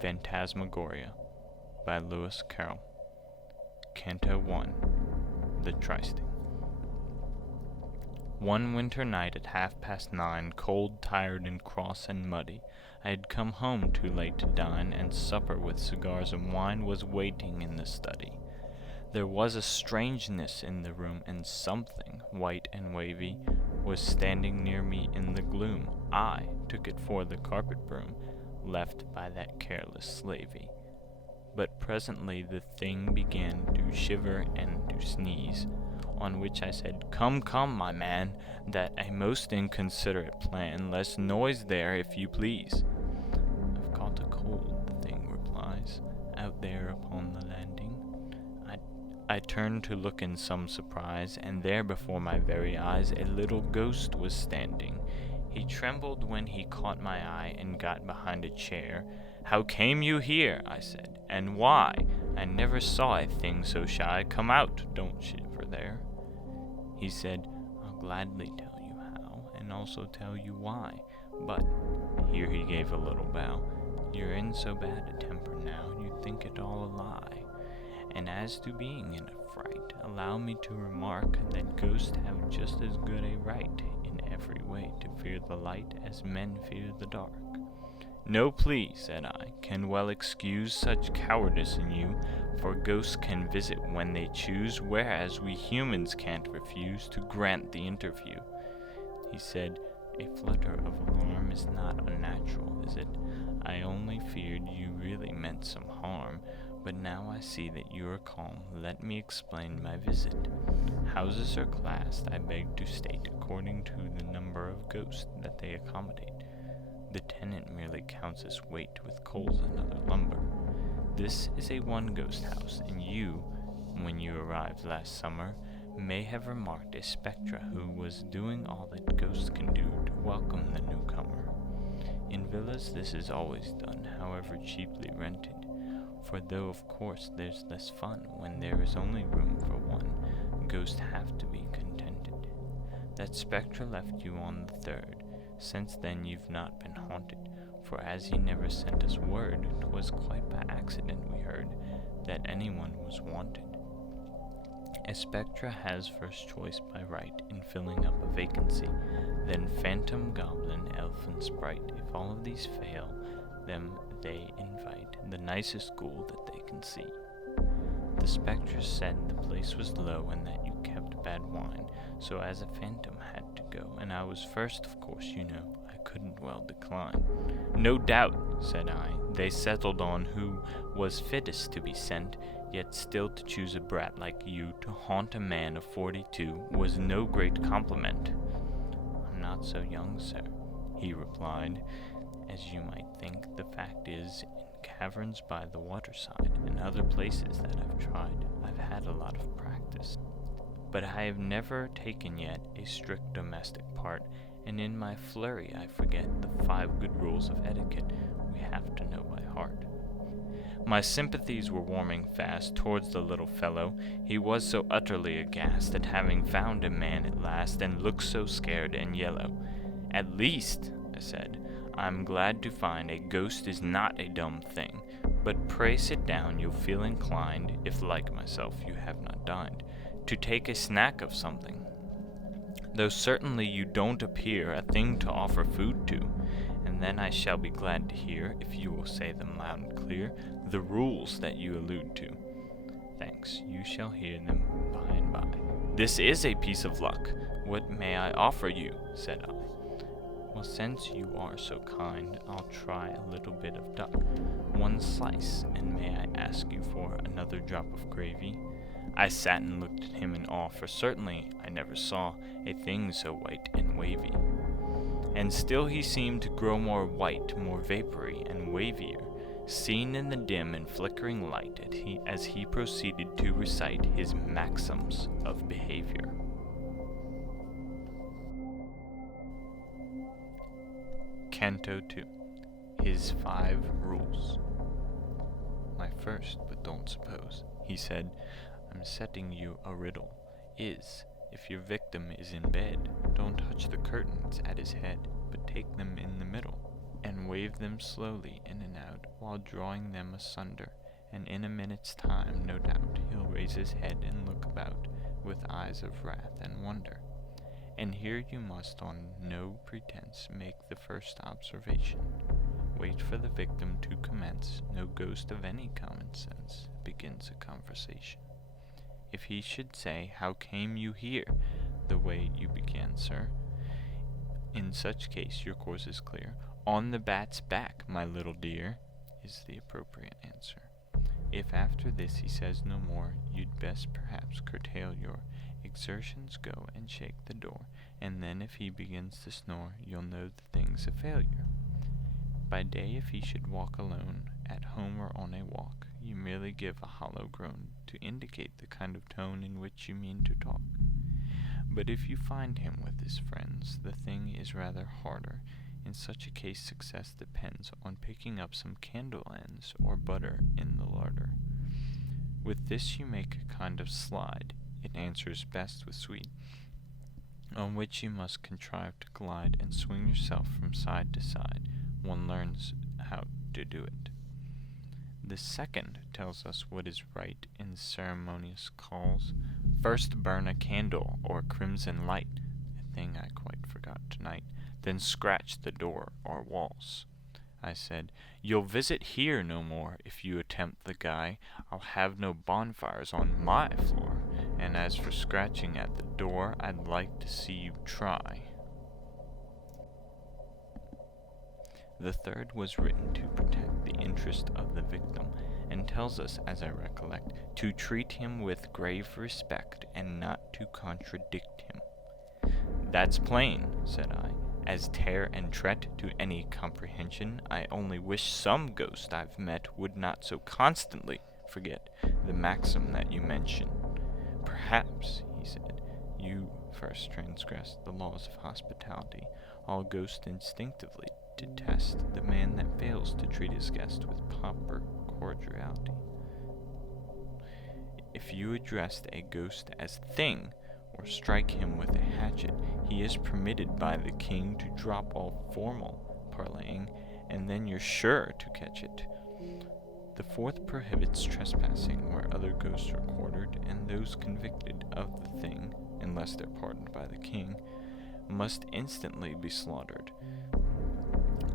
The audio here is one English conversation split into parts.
Phantasmagoria by Lewis Carroll. Canto 1. The Trysting. One winter night at 9:30, cold, tired, and cross and muddy, I had come home too late to dine, and supper with cigars and wine was waiting in the study. There was a strangeness in the room, and something, white and wavy, was standing near me in the gloom. I took it for the carpet broom, left by that careless slavey. But presently the thing began to shiver and to sneeze, on which I said, "Come, come, my man, that a most inconsiderate plan, less noise there, if you please." "I've caught a cold," the thing replies, "out there upon the landing." I turned to look in some surprise, and there before my very eyes a little ghost was standing. He trembled when he caught my eye, and got behind a chair. "How came you here?" I said, "and why? I never saw a thing so shy. Come out, don't shiver there." He said, "I'll gladly tell you how, and also tell you why. But," here he gave a little bow, "you're in so bad a temper now, you'd think it all a lie. And as to being in a fright, allow me to remark that ghosts have just as good a right in every way to fear the light as men fear the dark." "No plea," said I, "can well excuse such cowardice in you, for ghosts can visit when they choose, whereas we humans can't refuse to grant the interview." He said, "A flutter of alarm is not unnatural, is it? I only feared you really meant some harm. But now I see that you are calm. Let me explain my visit. Houses are classed, I beg to state, according to the number of ghosts that they accommodate. The tenant merely counts his weight with coals and other lumber. This is a one-ghost house, and you, when you arrived last summer, may have remarked a spectre who was doing all that ghosts can do to welcome the newcomer. In villas this is always done, however cheaply rented. For though of course there's less fun when there is only room for one, ghosts have to be contented. That spectre left you on the 3rd. Since then you've not been haunted, for as he never sent us word, 'twas quite by accident we heard that anyone was wanted. A spectre has first choice by right in filling up a vacancy, then phantom, goblin, elf, and sprite. If all of these fail, them they invite the nicest ghoul that they can see. The spectre said the place was low and that you kept bad wine, so as a phantom had to go, and I was first, of course, you know, I couldn't well decline." "No doubt," said I, "they settled on who was fittest to be sent, yet still to choose a brat like you to haunt a man of 42 was no great compliment." "I'm not so young, sir," he replied. "As you might think, the fact is, in caverns by the waterside and other places that I've tried, I've had a lot of practice. But I have never taken yet a strict domestic part, and in my flurry I forget the 5 good rules of etiquette we have to know by heart." My sympathies were warming fast towards the little fellow. He was so utterly aghast at having found a man at last, and looked so scared and yellow. "At least," I said, "I'm glad to find a ghost is not a dumb thing. But pray sit down, you'll feel inclined, if like myself you have not dined, to take a snack of something. Though certainly you don't appear a thing to offer food to. And then I shall be glad to hear, if you will say them loud and clear, the rules that you allude to." "Thanks, you shall hear them by and by." "This is a piece of luck. What may I offer you?" said I. "Well, since you are so kind, I'll try a little bit of duck. 1 slice, and may I ask you for another drop of gravy?" I sat and looked at him in awe, for certainly I never saw a thing so white and wavy. And still he seemed to grow more white, more vapory, and wavier, seen in the dim and flickering light as he proceeded to recite his maxims of behavior. Canto 2. His 5 Rules. "My first, but don't suppose," he said, "I'm setting you a riddle, is, if your victim is in bed, don't touch the curtains at his head, but take them in the middle. and wave them slowly in and out, while drawing them asunder, and in a minute's time, no doubt, he'll raise his head and look about, with eyes of wrath and wonder. And here you must on no pretense make the first observation. Wait for the victim to commence. No ghost of any common sense begins a conversation. If he should say, "How came you here?" the way you began, sir, in such case your course is clear. "On the bat's back, my little dear," is the appropriate answer. If after this he says no more, you'd best perhaps curtail your exertions, go and shake the door, and then if he begins to snore, you'll know the thing's a failure. By day, if he should walk alone, at home or on a walk, you merely give a hollow groan to indicate the kind of tone in which you mean to talk. But if you find him with his friends, the thing is rather harder. In such a case, success depends on picking up some candle ends or butter in the larder. With this you make a kind of slide. It answers best with sweet, on which you must contrive to glide and swing yourself from side to side. One learns how to do it. The second tells us what is right in ceremonious calls. First burn a candle or crimson light, a thing I quite forgot tonight, then scratch the door or walls. I said, "You'll visit here no more if you attempt the guy. I'll have no bonfires on my floor, and as for scratching at the door, I'd like to see you try." The third was written to protect the interest of the victim, and tells us, as I recollect, to treat him with grave respect and not to contradict him. "That's plain," said I, "as tear and treat to any comprehension. I only wish some ghost I've met would not so constantly forget the maxim that you mention. Perhaps," he said, "you first transgressed the laws of hospitality. All ghosts instinctively detest the man that fails to treat his guest with proper cordiality. If you addressed a ghost as thing, or strike him with a hatchet, he is permitted by the king to drop all formal parleying, and then you're sure to catch it. The fourth prohibits trespassing where other ghosts are quartered, and those convicted of the thing, unless they're pardoned by the king, must instantly be slaughtered.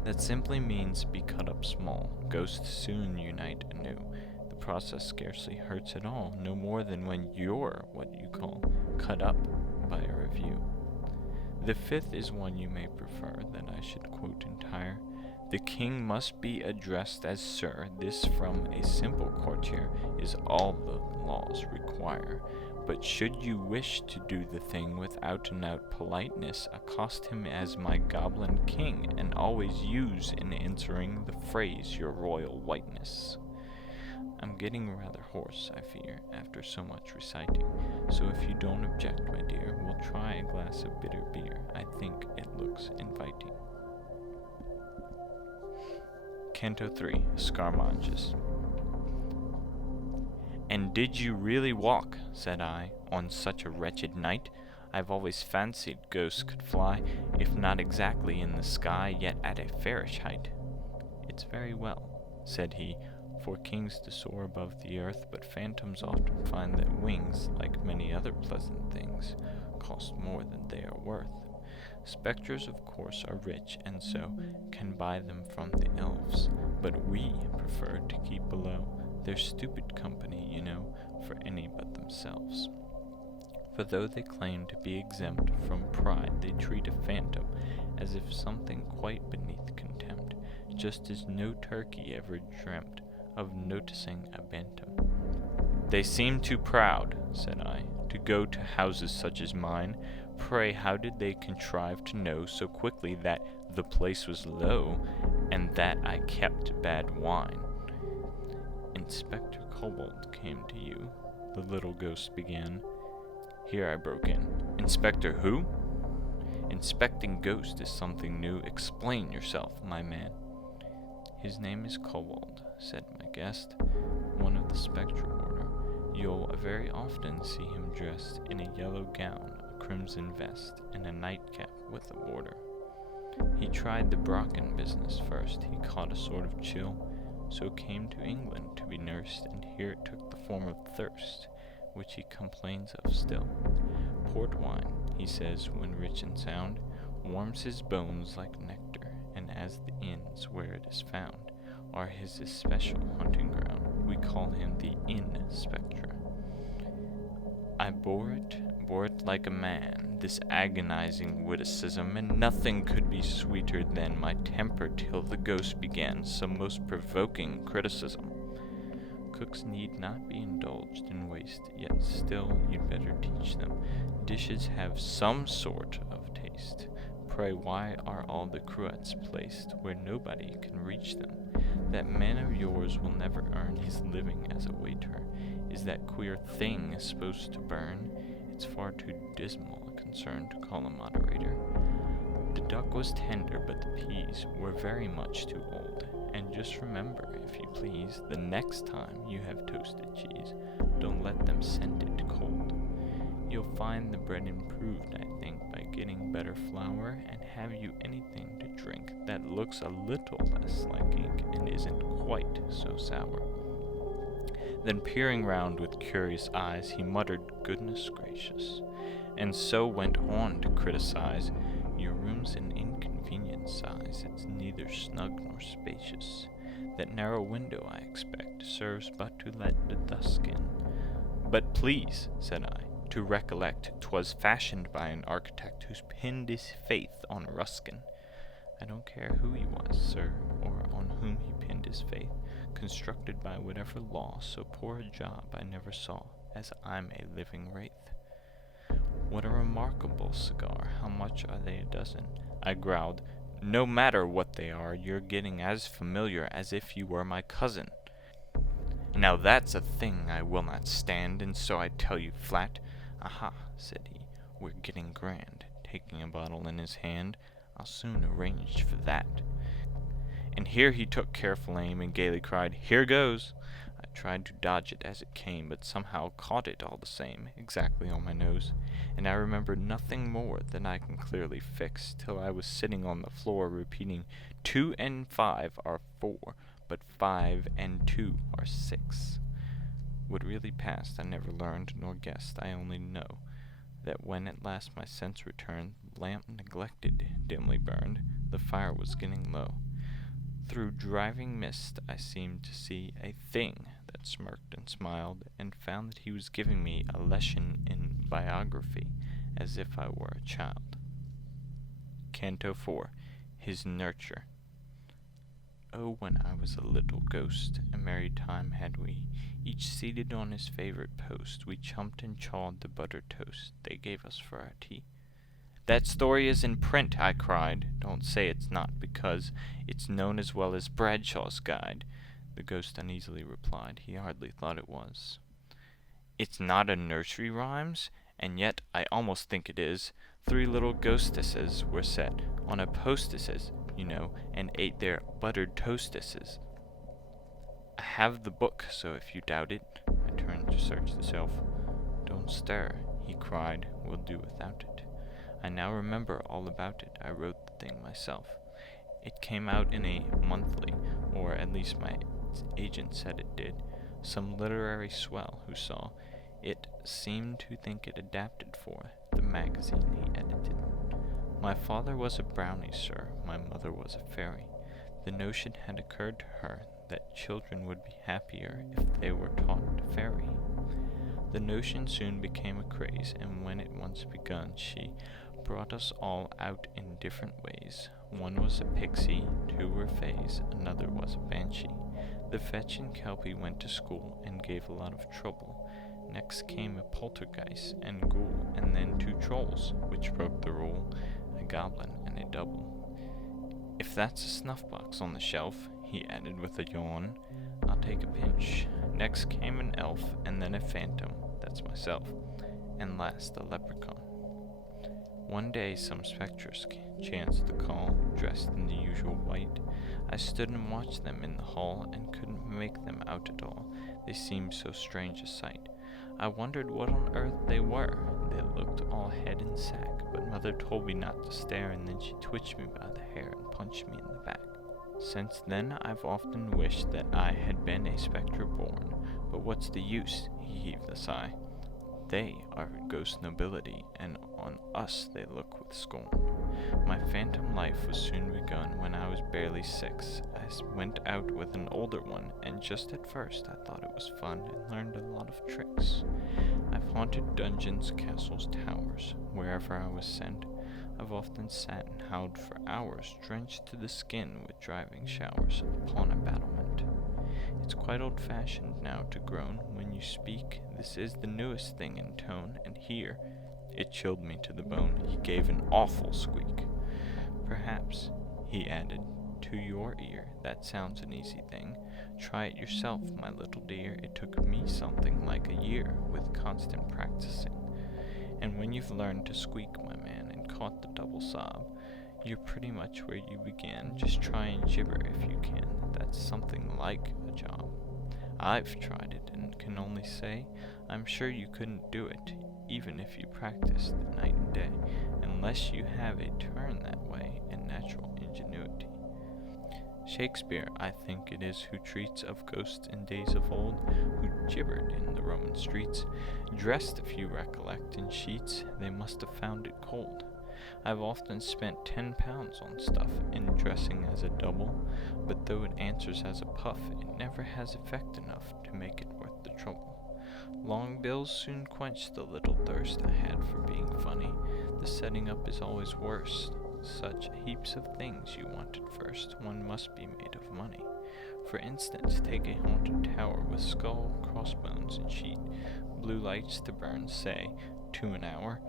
That simply means be cut up small. Ghosts soon unite anew. The process scarcely hurts at all, no more than when you're what you call cut up by a review. The fifth is one you may prefer that I should quote entire. The king must be addressed as sir. This from a simple courtier is all the laws require. But should you wish to do the thing with out-and-out politeness, accost him as my goblin king, and always use in answering the phrase your royal whiteness. I'm getting rather hoarse, I fear, after so much reciting, so if you don't object, my dear, we'll try a glass of bitter beer. I think it looks inviting. Canto 3, Scaramouches. "And did you really walk," said I, "on such a wretched night? I've always fancied ghosts could fly, if not exactly in the sky, yet at a fairish height." "It's very well," said he, "for kings to soar above the earth, but phantoms often find that wings, like many other pleasant things, cost more than they are worth. Spectres, of course, are rich, and so can buy them from the elves, but we prefer to keep below. They're stupid company, you know, for any but themselves. For though they claim to be exempt from pride, they treat a phantom as if something quite beneath contempt, just as no turkey ever dreamt of noticing a bantam." "They seem too proud," said I, "to go to houses such as mine. Pray, how did they contrive to know so quickly that the place was low, and that I kept bad wine?" "Inspector Kobold came to you," the little ghost began. Here I broke in. "Inspector who?" "Inspecting ghosts is something new. Explain yourself, my man." "His name is Kobold," said my guest, "one of the spectral order. You'll very often see him dressed in a yellow gown, a crimson vest, and a nightcap with a border." He tried the Brocken business first. He caught a sort of chill, so came to England to be nursed, and here it took the form of thirst, which he complains of still. Port wine, he says, when rich and sound, warms his bones like nectar, and as the inns where it is found are his especial hunting ground, we call him the Inn Spectre. I bore it like a man, this agonizing witticism, and nothing could be sweeter than my temper till the ghost began some most provoking criticism. Cooks need not be indulged in waste, yet still you'd better teach them. Dishes have some sort of taste. Pray, why are all the cruets placed where nobody can reach them? That man of yours will never earn his living as a waiter. Is that queer thing supposed to burn? It's far too dismal a concern to call a moderator. The duck was tender, but the peas were very much too old. And just remember, if you please, the next time you have toasted cheese, don't let them send it cold. You'll find the bread improved, I think, by getting better flour, and have you anything to drink that looks a little less like ink and isn't quite so sour. Then peering round with curious eyes, he muttered, "Goodness gracious," and so went on to criticize, "Your room's an inconvenient size, it's neither snug nor spacious. That narrow window, I expect, serves but to let the dusk in." "But please," said I, "to recollect 'twas fashioned by an architect who's pinned his faith on Ruskin." "I don't care who he was, sir, or on whom he pinned his faith. Constructed by whatever law, so poor a job I never saw, as I'm a living wraith." "What a remarkable cigar! How much are they a dozen?" I growled. "No matter what they are, you're getting as familiar as if you were my cousin." "Now that's a thing I will not stand, and so I tell you flat." "Aha," said he, "we're getting grand." Taking a bottle in his hand, "I'll soon arrange for that." And here he took careful aim and gaily cried, "Here goes!" I tried to dodge it as it came, but somehow caught it all the same, exactly on my nose, and I remember nothing more than I can clearly fix, till I was sitting on the floor repeating, 2 and 5 are 4, but 5 and 2 are 6. What really passed I never learned nor guessed. I only know that when at last my sense returned, the lamp neglected dimly burned, the fire was getting low. Through driving mist I seemed to see a thing that smirked and smiled, and found that he was giving me a lesson in biography, as if I were a child. Canto 4. His Nurture. Oh, when I was a little ghost, a merry time had we, each seated on his favorite post, we chumped and chawed the buttered toast they gave us for our tea. "That story is in print," I cried. "Don't say it's not, because it's known as well as Bradshaw's Guide." The ghost uneasily replied he hardly thought it was. "It's not a nursery rhymes, and yet I almost think it is. 3 little ghostesses were set on a postesses, you know, and ate their buttered toastesses. I have the book, so if you doubt it." I turned to search the shelf. "Don't stir," he cried, "we'll do without it." I now remember all about it. I wrote the thing myself. It came out in a monthly, or at least my agent said it did. Some literary swell who saw it seemed to think it adapted for the magazine he edited. My father was a brownie, sir. My mother was a fairy. The notion had occurred to her that children would be happier if they were taught to fairy. The notion soon became a craze, and when it once begun, she brought us all out in different ways. One was a pixie, 2 were fays, another was a banshee. The fetchin' kelpie went to school and gave a lot of trouble. Next came a poltergeist and ghoul, and then 2 trolls, which broke the rule, a goblin and a double. If that's a snuff-box on the shelf," he added with a yawn, "I'll take a pinch." Next came an elf, and then a phantom, that's myself, and last a leprechaun. One day some spectres chanced to call, dressed in the usual white. I stood and watched them in the hall, and couldn't make them out at all. They seemed so strange a sight. I wondered what on earth they were. They looked all head and sack, but Mother told me not to stare, and then she twitched me by the hair and punched me in the back. Since then, I've often wished that I had been a spectre born, but what's the use? He heaved a sigh. They are ghost nobility, and on us they look with scorn. My phantom life was soon begun when I was barely 6. I went out with an older one, and just at first I thought it was fun and learned a lot of tricks. I've haunted dungeons, castles, towers, wherever I was sent. I've often sat and howled for hours, drenched to the skin with driving showers upon a battlement. It's quite old-fashioned now to groan when you speak. This is the newest thing in tone, and here, it chilled me to the bone. He gave an awful squeak. Perhaps, he added, to your ear, that sounds an easy thing. Try it yourself, my little dear. It took me something like a year with constant practicing. And when you've learned to squeak, my man, and caught the double sob, you're pretty much where you began. Just try and gibber if you can. That's something like a job. I've tried it and can only say I'm sure you couldn't do it, even if you practiced night and day, unless you have a turn that way and natural ingenuity. Shakespeare, I think it is, who treats of ghosts in days of old, who gibbered in the Roman streets, dressed, if you recollect, in sheets. They must have found it cold. I've often spent £10 on stuff in dressing as a double, but though it answers as a puff, it never has effect enough to make it worth the trouble. Long bills soon quench the little thirst I had for being funny. The setting up is always worse. Such heaps of things you want at first, one must be made of money. For instance, take a haunted tower with skull, crossbones, and sheet, blue lights to burn, say, 2 an hour,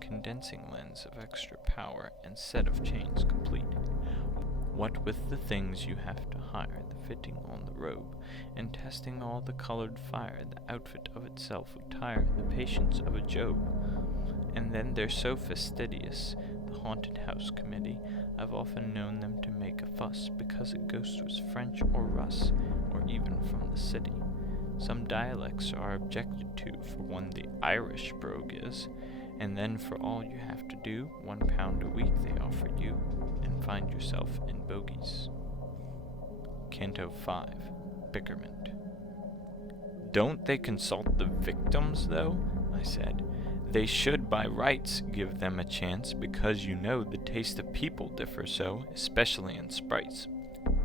condensing lens of extra power, and set of chains complete. What with the things you have to hire, the fitting on the robe, and testing all the colored fire, the outfit of itself would tire the patience of a Job. And then they're so fastidious, the haunted house committee. I've often known them to make a fuss because a ghost was French or Russ, or even from the city. Some dialects are objected to for one the Irish brogue is, and then for all you have to do, £1 a week they offer you, and find yourself in bogies. Canto 5, Bickerment. Don't they consult the victims, though? I said. They should by rights give them a chance, because you know the taste of people differs so, especially in sprites.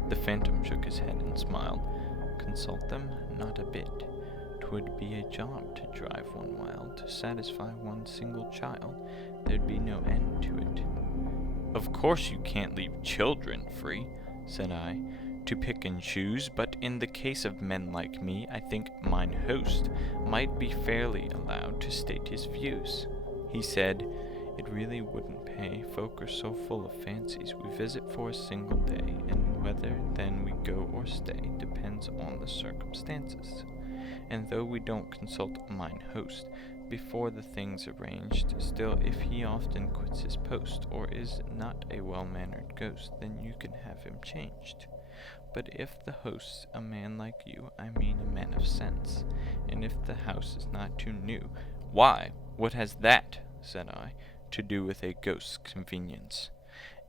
The phantom shook his head and smiled. Consult them? Not a bit. 'Twould be a job to drive one wild, to satisfy one single child. There'd be no end to it. Of course you can't leave children free, said I, to pick and choose, but in the case of men like me, I think mine host might be fairly allowed to state his views. He said, it really wouldn't pay, folk are so full of fancies. We visit for a single day, and whether then we go or stay depends on the circumstances. And though we don't consult mine host before the thing's arranged, still if he often quits his post, or is not a well-mannered ghost, then you can have him changed. But if the host's a man like you, I mean a man of sense, and if the house is not too new, why, what has that, said I, to do with a ghost's convenience?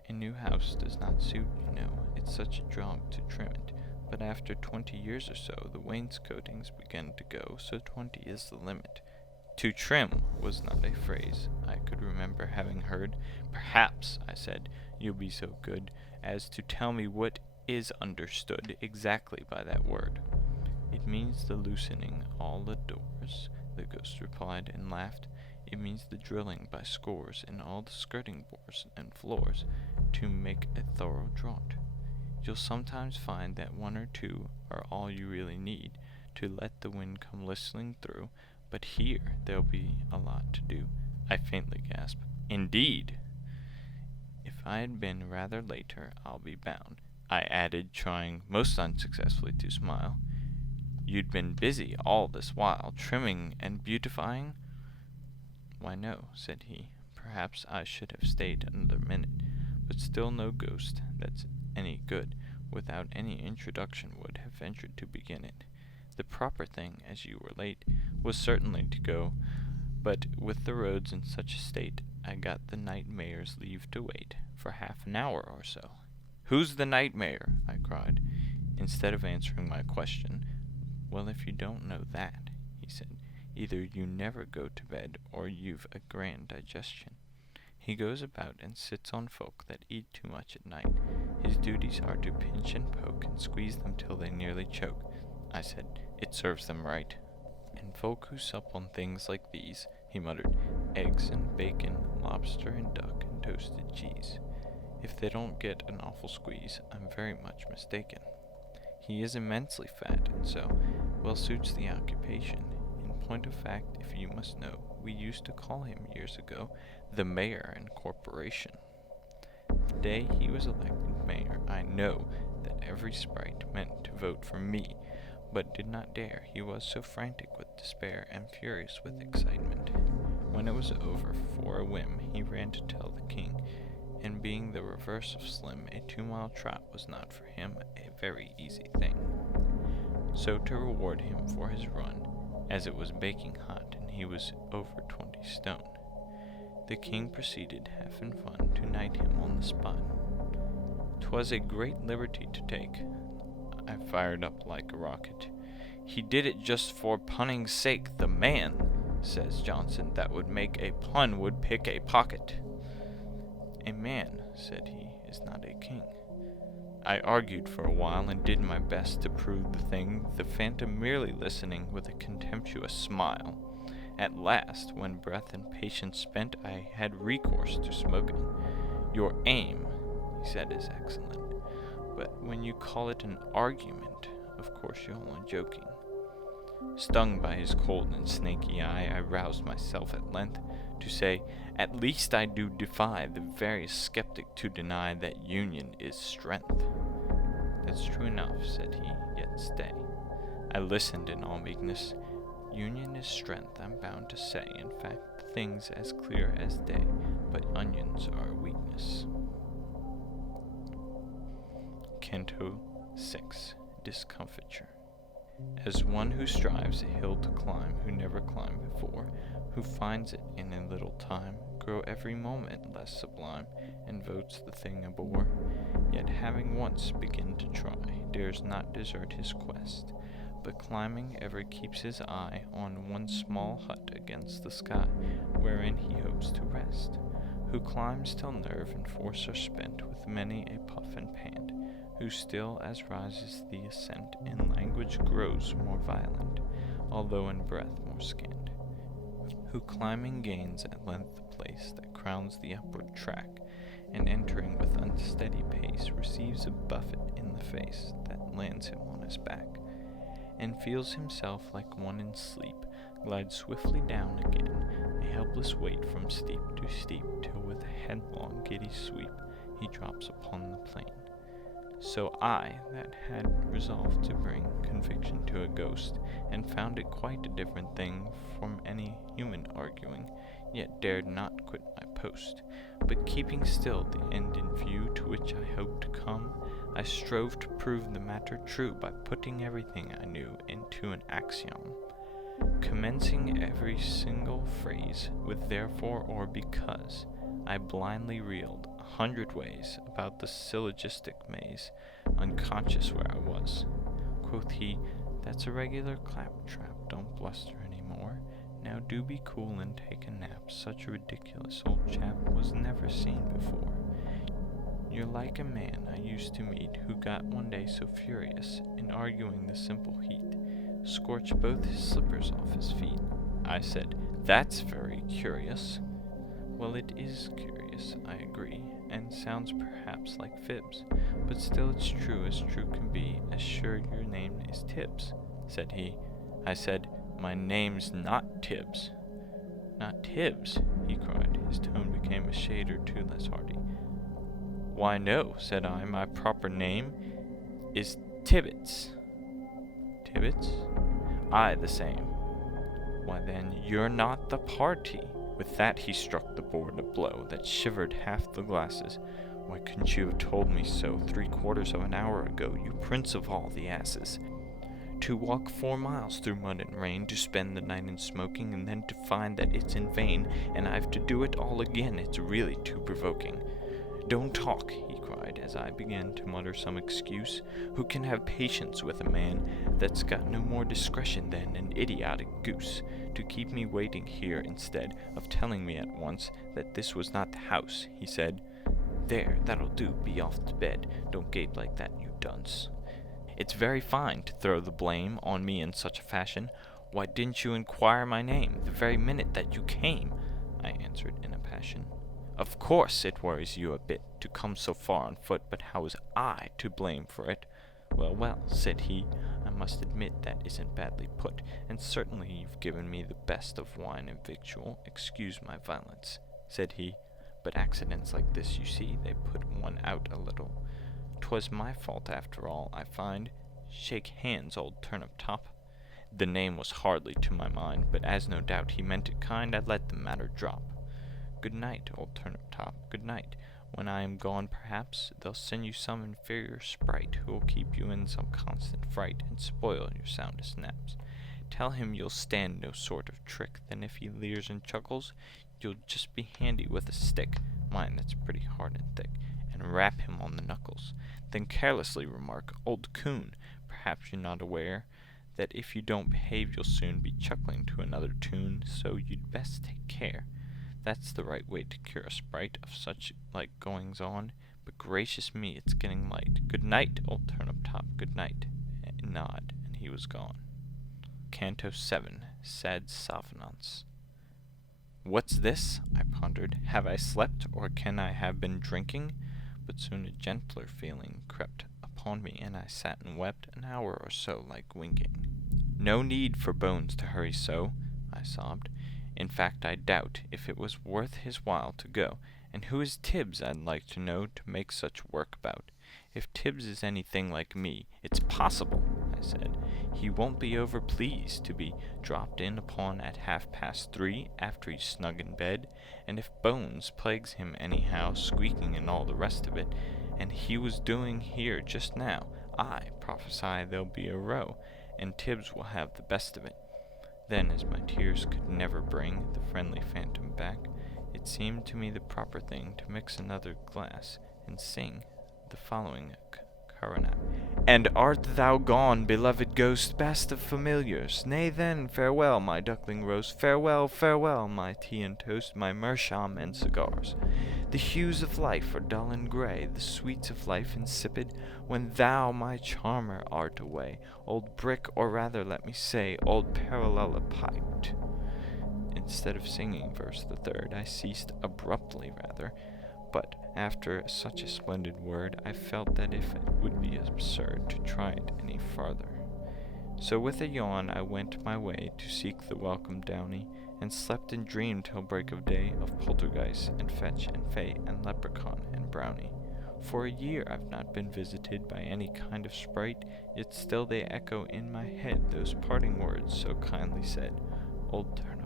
A new house does not suit, you know. It's such a job to trim it. But after 20 years or so, the wainscotings begin to go, so 20 is the limit. To trim was not a phrase I could remember having heard. Perhaps, I said, you'll be so good as to tell me what is understood exactly by that word. It means the loosening all the doors, the ghost replied and laughed. It means the drilling by scores in all the skirting boards and floors to make a thorough draught. You'll sometimes find that 1 or 2 are all you really need to let the wind come listening through, but here there'll be a lot to do. I faintly gasped. Indeed! If I had been rather later, I'll be bound, I added, trying most unsuccessfully to smile. You'd been busy all this while, trimming and beautifying? Why no, said he. Perhaps I should have stayed another minute, but still no ghost that's any good without any introduction would have ventured to begin it. The proper thing, as you were late, was certainly to go, But with the roads in such a state, I got the night mayor's leave to wait for half an hour or so. "Who's the night mayor?" I cried, instead of answering my question. "Well, if you don't know that," he said, "either you never go to bed or you've a grand digestion. He goes about and sits on folk that eat too much at night. His duties are to pinch and poke and squeeze them till they nearly choke." I said, "It serves them right." "And folk who sup on things like these," he muttered, "eggs and bacon, lobster and duck and toasted cheese. If they don't get an awful squeeze, I'm very much mistaken. He is immensely fat, and so well suits the occupation. In point of fact, if you must know, we used to call him years ago the mayor and corporation. The day he was elected mayor, I know that every sprite meant to vote for me, but did not dare, he was so frantic with despair and furious with excitement. When it was over, for a whim, he ran to tell the king, and being the reverse of slim, a 2-mile trot was not for him a very easy thing. So to reward him for his run, as it was baking hot and he was over 20 stone, the king proceeded, half in fun, to knight him on the spot. 'Twas a great liberty to take. I fired up like a rocket. "He did it just for punning's sake. The man," says Johnson, "that would make a pun would pick a pocket." "A man," said he, "is not a king." I argued for a while and did my best to prove the thing, the phantom merely listening with a contemptuous smile. At last, when breath and patience spent, I had recourse to smoking. "Your aim," he said, "is excellent, but when you call it an argument, of course you're only joking." Stung by his cold and snaky eye, I roused myself at length to say, "At least I do defy the veriest skeptic to deny that union is strength." "That's true enough," said he, "yet stay." I listened in all meekness. "Union is strength, I'm bound to say. In fact, the thing's as clear as day, but onions are a weakness." Canto 6. Discomfiture. As one who strives a hill to climb, who never climbed before, who finds it in a little time grow every moment less sublime, and votes the thing a bore, yet having once begun to try, dares not desert his quest, but climbing ever keeps his eye on one small hut against the sky, wherein he hopes to rest, who climbs till nerve and force are spent with many a puff and pant, who still as rises the ascent in language grows more violent, although in breath more scant, who climbing gains at length the place that crowns the upward track, and entering with unsteady pace receives a buffet in the face that lands him on his back, and feels himself like one in sleep glide swiftly down again, a helpless weight from steep to steep, till with a headlong giddy sweep he drops upon the plain. So I, that had resolved to bring conviction to a ghost, and found it quite a different thing from any human arguing, yet dared not quit my post, but keeping still the end in view to which I hoped to come, I strove to prove the matter true by putting everything I knew into an axiom, commencing every single phrase with therefore or because. I blindly reeled 100 ways about the syllogistic maze, unconscious where I was. Quoth he, "That's a regular claptrap, don't bluster any more. Now do be cool and take a nap. Such a ridiculous old chap was never seen before. You're like a man I used to meet, who got one day so furious in arguing the simple heat, scorched both his slippers off his feet." I said, "That's very curious." "Well, it is curious, I agree, and sounds perhaps like fibs, but still it's true as true can be, as sure your name is Tibbs," said he. I said, "My name's not Tibbs." "Not Tibbs?" he cried. His tone became a shade or two less hearty. "Why, no," said I, "my proper name is Tibbets." "Tibbets?" "Aye, the same." "Why, then, you're not the party." With that he struck the board a blow that shivered half the glasses. "Why couldn't you have told me so 3/4 of an hour ago, you prince of all the asses? To walk 4 miles through mud and rain, to spend the night in smoking, and then to find that it's in vain, and I've to do it all again. It's really too provoking. Don't talk, he cried, as I began to mutter some excuse. Who can have patience with a man that's got no more discretion than an idiotic goose? To keep me waiting here instead of telling me at once that this was not the house, he said. There, that'll do, be off to bed. Don't gape like that, you dunce. It's very fine to throw the blame on me in such a fashion. Why didn't you inquire my name the very minute that you came? I answered in a passion. Of course it worries you a bit to come so far on foot, but how was I to blame for it? Well, well, said he, I must admit that isn't badly put, and certainly you've given me the best of wine and victual. Excuse my violence, said he, but accidents like this, you see, they put one out a little. 'Twas my fault after all, I find. Shake hands, old turnip-top. The name was hardly to my mind, but as no doubt he meant it kind, I let the matter drop. Good night, old turnip-top, good night. When I am gone, perhaps, they'll send you some inferior sprite who'll keep you in some constant fright and spoil your soundest naps. Tell him you'll stand no sort of trick, then if he leers and chuckles, you'll just be handy with a stick, mind that's pretty hard and thick, and rap him on the knuckles. Then carelessly remark, Old coon, perhaps you're not aware that if you don't behave you'll soon be chuckling to another tune, so you'd best take care. That's the right way to cure a sprite of such like goings-on. But gracious me, it's getting light. Good night, old turnip-top, good night. A nod, and he was gone. Canto 7, Sad Souvenaunce. What's this? I pondered. Have I slept, or can I have been drinking? But soon a gentler feeling crept upon me, and I sat and wept an hour or so like winking. No need for Bones to hurry so, I sobbed. In fact, I doubt if it was worth his while to go. And who is Tibbs, I'd like to know, to make such work about? If Tibbs is anything like me, it's possible, I said, he won't be over-pleased to be dropped in upon at 3:30 after he's snug in bed, and if Bones plagues him anyhow, squeaking and all the rest of it, and he was doing here just now, I prophesy there'll be a row, and Tibbs will have the best of it. Then, as my tears could never bring the friendly phantom back, it seemed to me the proper thing to mix another glass and sing the following coronach. And art thou gone, beloved ghost, best of familiars? Nay then, farewell, my duckling roast, farewell, farewell, my tea and toast, my meerschaum and cigars. The hues of life are dull and grey, the sweets of life insipid, when thou, my charmer, art away, old brick, or rather let me say, old parallelepiped. Instead of singing verse the third, I ceased abruptly rather, but after such a splendid word, I felt that if it would be absurd to try it any farther. So with a yawn I went my way to seek the welcome downy, and slept and dreamed till break of day of poltergeist and fetch and fay and leprechaun and brownie. For a year I've not been visited by any kind of sprite, yet still they echo in my head those parting words so kindly said, Old turnip.